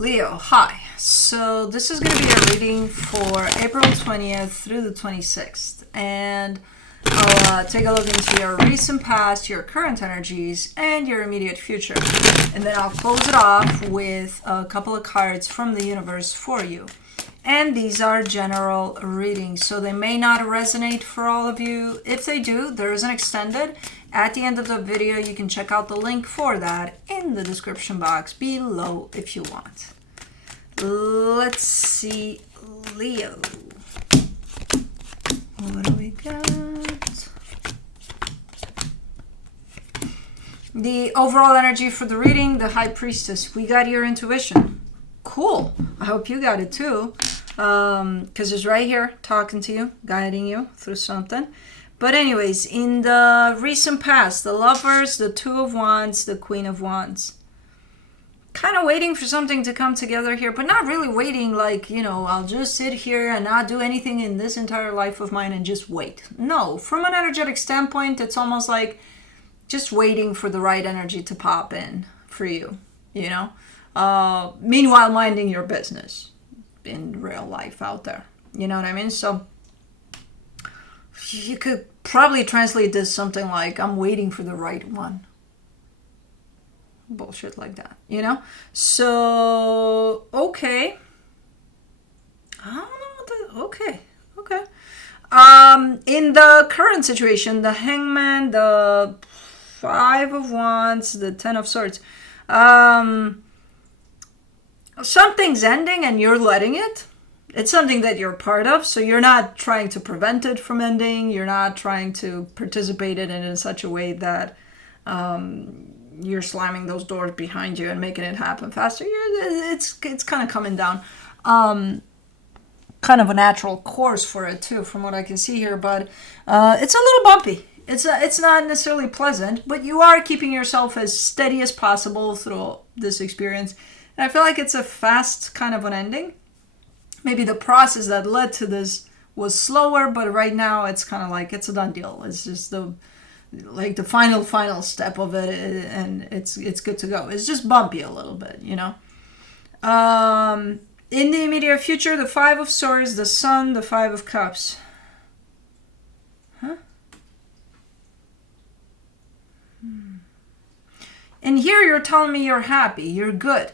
Leo, hi. So this is going to be a reading for April 20th through the 26th. And I'll take a look into your recent past, your current energies, and your immediate future. And then I'll close it off with a couple of cards from the universe for you. And these are general readings, so they may not resonate for all of you. If they do, there is an extended. At the end of the video, you can check out the link for that in the description box below if you want. Let's see, Leo. What do we got? The overall energy for the reading, the High Priestess. We got your intuition. Cool. I hope you got it too. Because it's right here talking to you, guiding you through something. But anyways, in the recent past, the Lovers, the Two of Wands, the Queen of Wands. Kind of waiting for something to come together here, but not really waiting like, I'll just sit here and not do anything in this entire life of mine and just wait. No, from an energetic standpoint, it's almost like just waiting for the right energy to pop in for you, meanwhile minding your business in real life out there. You know what I mean? So you could probably translate this something like, I'm waiting for the right one. Bullshit like that, So, okay. I don't know what okay. In the current situation, the Hangman, the Five of Wands, the Ten of Swords, something's ending and you're letting it. It's something that you're part of, so you're not trying to prevent it from ending. You're not trying to participate in it in such a way that you're slamming those doors behind you and making it happen faster. It's kind of coming down. Kind of a natural course for it too, from what I can see here, but it's a little bumpy. It's not necessarily pleasant, but you are keeping yourself as steady as possible through this experience. And I feel like it's a fast kind of an ending. Maybe the process that led to this was slower, but right now it's kind of like it's a done deal. It's just the final step of it, and it's good to go. It's just bumpy a little bit, In the immediate future, the Five of Swords, the Sun, the Five of Cups. And here you're telling me you're happy, you're good,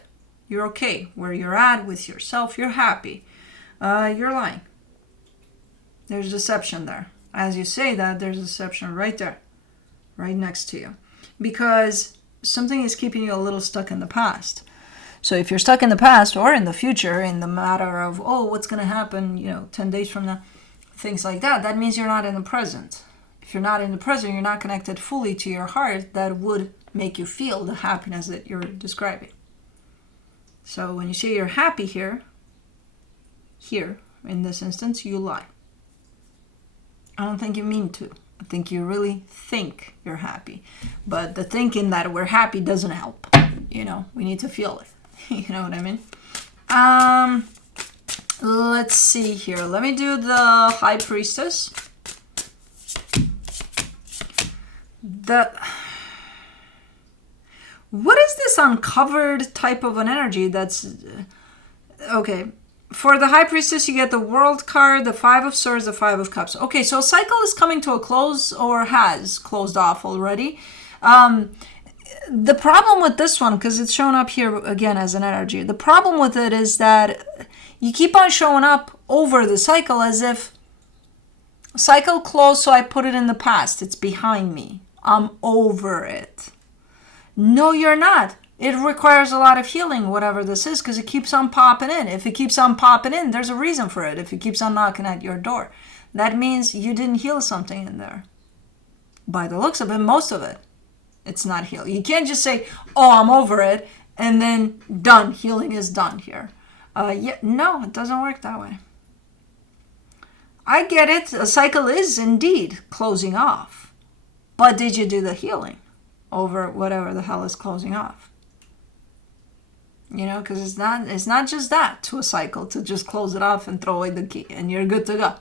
you're okay. Where you're at with yourself, you're happy. You're lying. There's deception there. As you say that, there's deception right there, right next to you. Because something is keeping you a little stuck in the past. So if you're stuck in the past or in the future, in the matter of, what's going to happen, 10 days from now, things like that, that means you're not in the present. If you're not in the present, you're not connected fully to your heart that would make you feel the happiness that you're describing. So when you say you're happy here, in this instance, you lie. I don't think you mean to. I think you really think you're happy. But the thinking that we're happy doesn't help. We need to feel it. You know what I mean? Let's see here. Let me do the High Priestess. What is this uncovered type of an energy that's... Okay. For the High Priestess, you get the World card, the Five of Swords, the Five of Cups. Okay, so a cycle is coming to a close or has closed off already. The problem with this one, because it's shown up here again as an energy, the problem with it is that you keep on showing up over the cycle as if cycle closed, so I put it in the past. It's behind me. I'm over it. No, you're not. It requires a lot of healing, whatever this is, because it keeps on popping in. If it keeps on popping in, there's a reason for it. If it keeps on knocking at your door, that means you didn't heal something in there. By the looks of it, most of it, it's not healed. You can't just say, I'm over it, and then done. Healing is done here. No, it doesn't work that way. I get it. A cycle is indeed closing off. But did you do the healing over whatever the hell is closing off? Because it's not just that to a cycle to just close it off and throw away the key and you're good to go.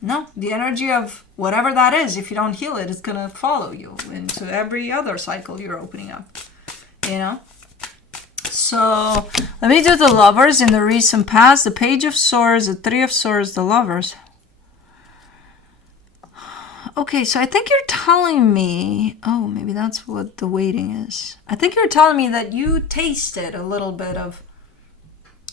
No, the energy of whatever that is, if you don't heal it, it's going to follow you into every other cycle you're opening up. So let me do the Lovers in the recent past. The Page of Swords, the Three of Swords, the Lovers. Okay, so I think you're telling me, oh, maybe that's what the waiting is. I think you're telling me that you tasted a little bit of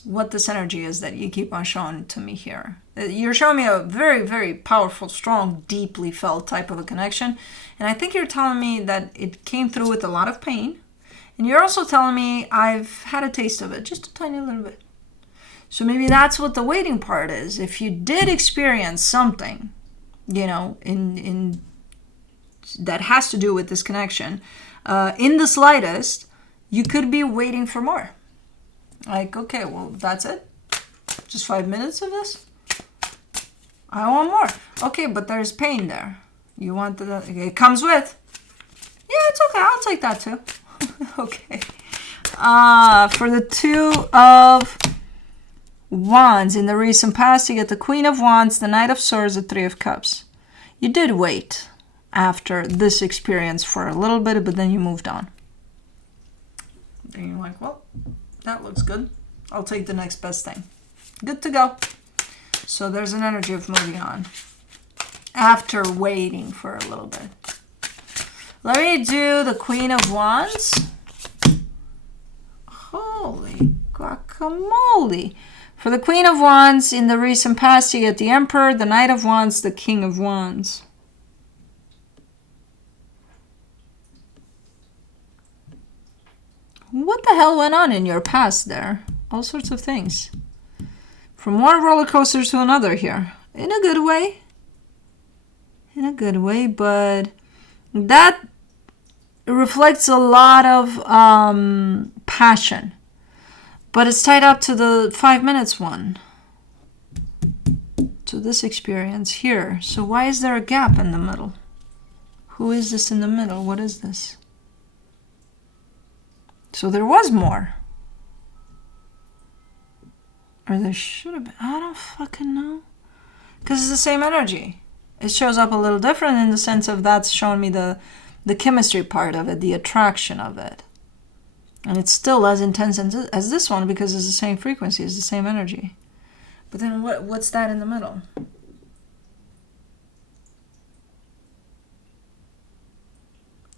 what this energy is that you keep on showing to me here. You're showing me a very, very powerful, strong, deeply felt type of a connection. And I think you're telling me that it came through with a lot of pain. And you're also telling me I've had a taste of it, just a tiny little bit. So maybe that's what the waiting part is. If you did experience something, you know, in that has to do with this connection, in the slightest, you could be waiting for more. Like, okay, well, that's it? Just 5 minutes of this? I want more. Okay, but there's pain there. You want it comes with. Yeah, it's okay. I'll take that too. Okay. For the Two of Wands in the recent past, you get the Queen of Wands, the Knight of Swords, the Three of Cups. You did wait after this experience for a little bit, but then you moved on. And you're like, well, that looks good. I'll take the next best thing. Good to go. So there's an energy of moving on after waiting for a little bit. Let me do the Queen of Wands. Holy guacamole. For the Queen of Wands, in the recent past, you get the Emperor, the Knight of Wands, the King of Wands. What the hell went on in your past there? All sorts of things. From one roller coaster to another here. In a good way. In a good way, but that reflects a lot of passion. But it's tied up to the 5 minutes one. To this experience here. So why is there a gap in the middle? Who is this in the middle? What is this? So there was more. Or there should have been. I don't fucking know. Because it's the same energy. It shows up a little different in the sense of that's showing me the chemistry part of it, the attraction of it. And it's still as intense as this one because it's the same frequency, it's the same energy. But then what's that in the middle?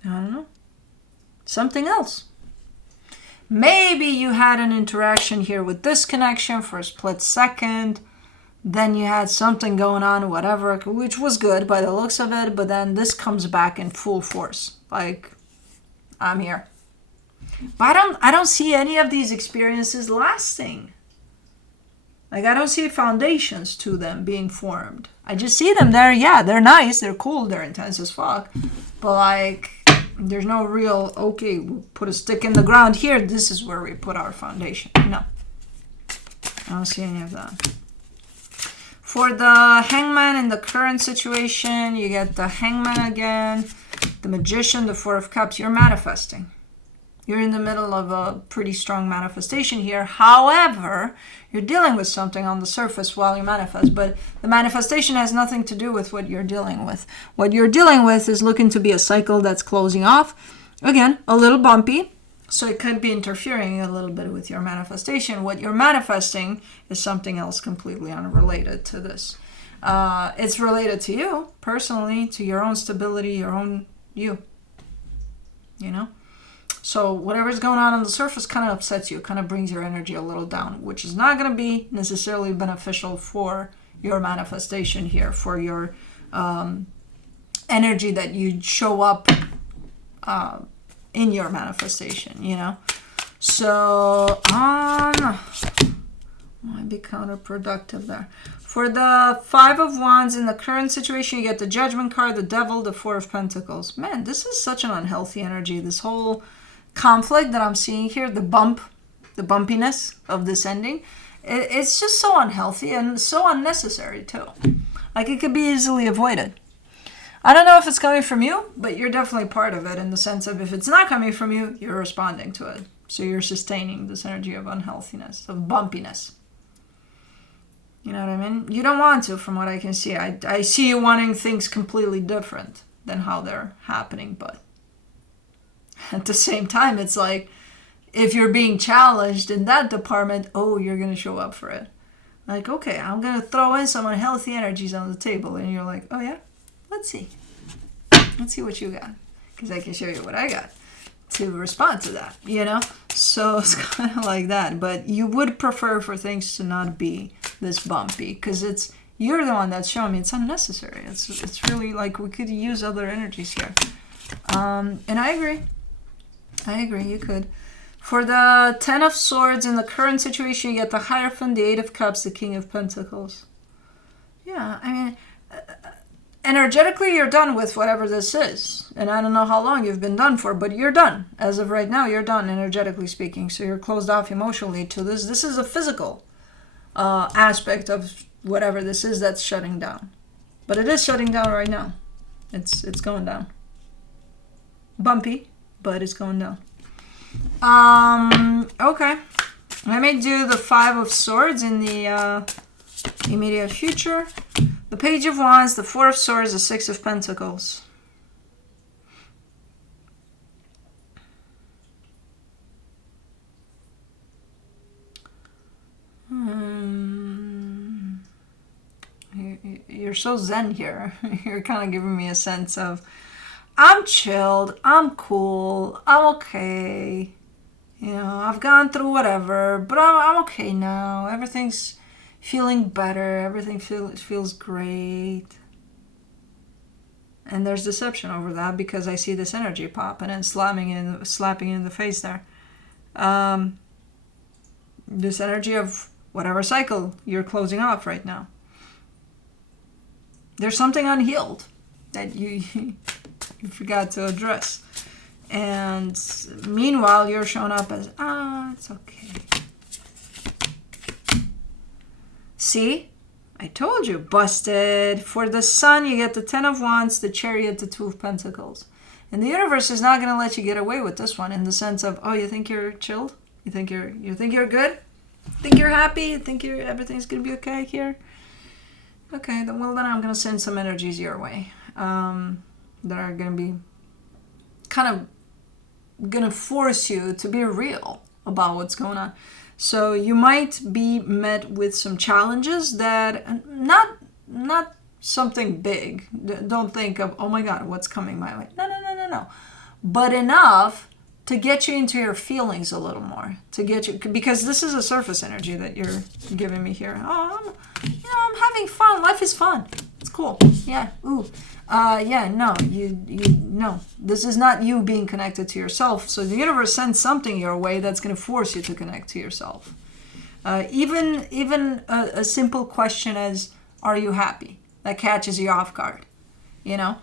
I don't know. Something else. Maybe you had an interaction here with this connection for a split second. Then you had something going on, whatever, which was good by the looks of it. But then this comes back in full force. Like, I'm here. But I don't see any of these experiences lasting. Like, I don't see foundations to them being formed. I just see them there. Yeah, they're nice. They're cool. They're intense as fuck. But, like, there's no real, okay, we'll put a stick in the ground here. This is where we put our foundation. No. I don't see any of that. For the Hangman in the current situation, you get the Hangman again, the Magician, the Four of Cups. You're manifesting. You're in the middle of a pretty strong manifestation here. However, you're dealing with something on the surface while you manifest. But the manifestation has nothing to do with what you're dealing with. What you're dealing with is looking to be a cycle that's closing off. Again, a little bumpy. So it could be interfering a little bit with your manifestation. What you're manifesting is something else completely unrelated to this. It's related to you, personally, to your own stability, your own you. You know? So whatever's going on the surface kind of upsets you, kind of brings your energy a little down, which is not going to be necessarily beneficial for your manifestation here, for your energy that you show up in your manifestation, you know. So might be counterproductive there. For the Five of Wands in the current situation, you get the Judgment card, the Devil, the Four of Pentacles. Man, this is such an unhealthy energy. This whole conflict that I'm seeing here, the bumpiness of this ending, it's just so unhealthy and so unnecessary too. Like, it could be easily avoided. I don't know if it's coming from you, but you're definitely part of it in the sense of if it's not coming from you, you're responding to it. So you're sustaining this energy of unhealthiness, of bumpiness. You know what I mean? You don't want to, from what I can see. I see you wanting things completely different than how they're happening, but at the same time, it's like, if you're being challenged in that department, oh, you're going to show up for it. Like, okay, I'm going to throw in some unhealthy energies on the table. And you're like, oh, yeah? Let's see. Let's see what you got. Because I can show you what I got to respond to that, you know? So it's kind of like that. But you would prefer for things to not be this bumpy. Because you're the one that's showing me it's unnecessary. It's really like we could use other energies here. And I agree. You could. For the 10 of Swords, in the current situation, you get the Hierophant, the 8 of Cups, the King of Pentacles. Yeah, I mean, energetically, you're done with whatever this is. And I don't know how long you've been done for, but you're done. As of right now, you're done, energetically speaking. So you're closed off emotionally to this. This is a physical aspect of whatever this is that's shutting down. But it is shutting down right now. It's going down. Bumpy, but it's going down. Okay. Let me do the 5 of Swords in the immediate future. The Page of Wands, the 4 of Swords, the 6 of Pentacles. You're so zen here. You're kind of giving me a sense of, I'm chilled, I'm cool, I'm okay. You know, I've gone through whatever, but I'm okay now. Everything's feeling better. Everything feels great. And there's deception over that because I see this energy pop and then slapping in the face there. This energy of whatever cycle you're closing off right now. There's something unhealed that you forgot to address. And meanwhile, you're showing up as, it's okay. See? I told you, busted. For the Sun, you get the 10 of Wands, the Chariot, the 2 of Pentacles. And the universe is not going to let you get away with this one in the sense of, oh, you think you're chilled? You think you're good? Think you're happy? You think everything's going to be okay here? Okay, then I'm going to send some energies your way that are going to be kind of going to force you to be real about what's going on. So you might be met with some challenges that not something big. Don't think of, oh my God, what's coming my way. No. But enough to get you into your feelings a little more. To get you, because this is a surface energy that you're giving me here. Oh, I'm having fun. Life is fun. It's cool. Yeah. Ooh. No. This is not you being connected to yourself. So the universe sends something your way that's going to force you to connect to yourself. Even a simple question as, are you happy? That catches you off guard. You know?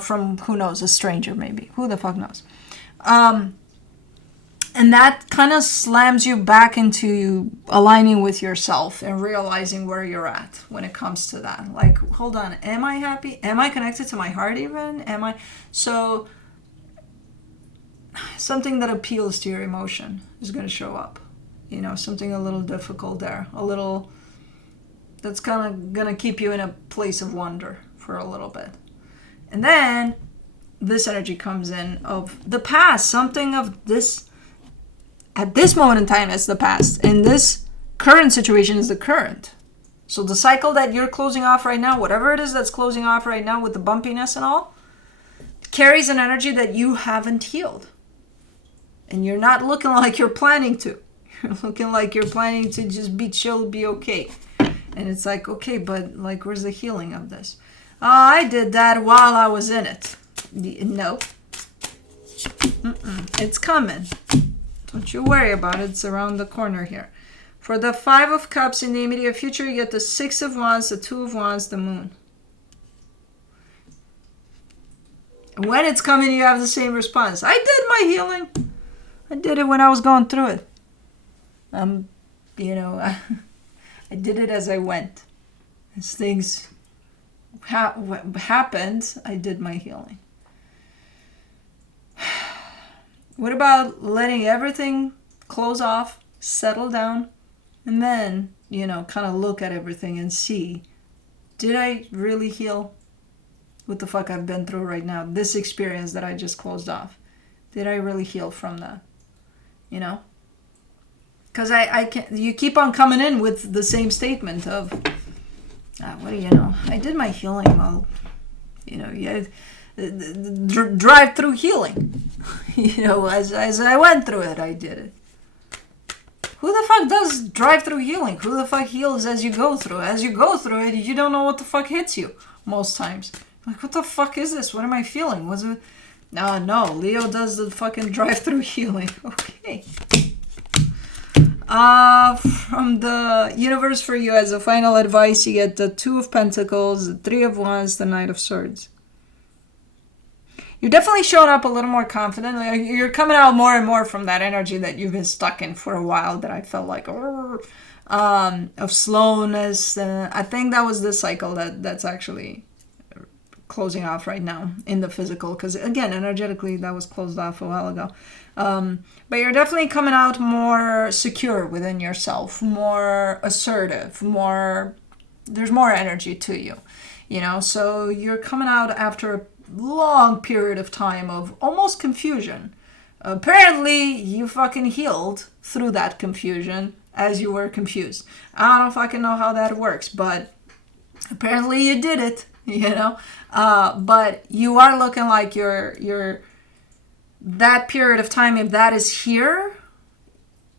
From, who knows, a stranger maybe. Who the fuck knows? And that kind of slams you back into aligning with yourself and realizing where you're at when it comes to that. Like, hold on, am I happy? Am I connected to my heart even? So something that appeals to your emotion is going to show up. You know, something a little difficult there. That's kind of going to keep you in a place of wonder for a little bit. And then this energy comes in of the past, something of this. At this moment in time, it's the past. And this current situation is the current. So the cycle that you're closing off right now, whatever it is that's closing off right now with the bumpiness and all, carries an energy that you haven't healed. And you're not looking like you're planning to. You're looking like you're planning to just be chill, be okay. And it's like, okay, but like, where's the healing of this? Oh, I did that while I was in it. No. It's coming. Don't you worry about it. It's around the corner here. For the 5 of Cups in the immediate future, you get the 6 of Wands, the 2 of Wands, the Moon. When it's coming, you have the same response. I did my healing. I did it when I was going through it. I did it as I went. As things happened, I did my healing. What about letting everything close off, settle down, and then, kind of look at everything and see, did I really heal what the fuck I've been through right now? This experience that I just closed off. Did I really heal from that? you know? Because I can, you keep on coming in with the same statement of, what do you know? I did my healing. Well, you know, yeah, drive through healing. You know, as I went through it, I did it. Who the fuck does drive through healing? Who the fuck heals as you go through? As you go through it, you don't know what the fuck hits you most times. Like, what the fuck is this? What am I feeling? Was it? No, Leo does the fucking drive through healing. Okay. From the universe for you, as a final advice, you get the Two of Pentacles, the Three of Wands, the Knight of Swords. You're definitely showing up a little more confident. Like, you're coming out more and more from that energy that you've been stuck in for a while, that I felt like, of slowness. I think that was the cycle that's actually closing off right now in the physical, because again, energetically that was closed off a while ago. But you're definitely coming out more secure within yourself, more assertive, there's more energy to you, you know. So you're coming out after a long period of time of almost confusion. Apparently you fucking healed through that confusion as you were confused. I don't fucking know how that works, but apparently you did it, you know. But you are looking like you're that period of time, if that is here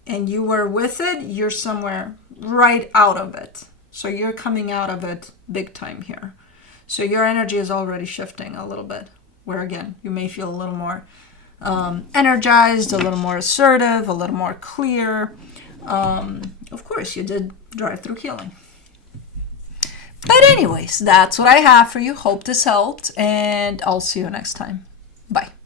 and you were with it, you're somewhere right out of it. So you're coming out of it big time here. So your energy is already shifting a little bit, where again, you may feel a little more energized, a little more assertive, a little more clear. Of course, you did drive through healing. But anyways, that's what I have for you. Hope this helped, and I'll see you next time. Bye.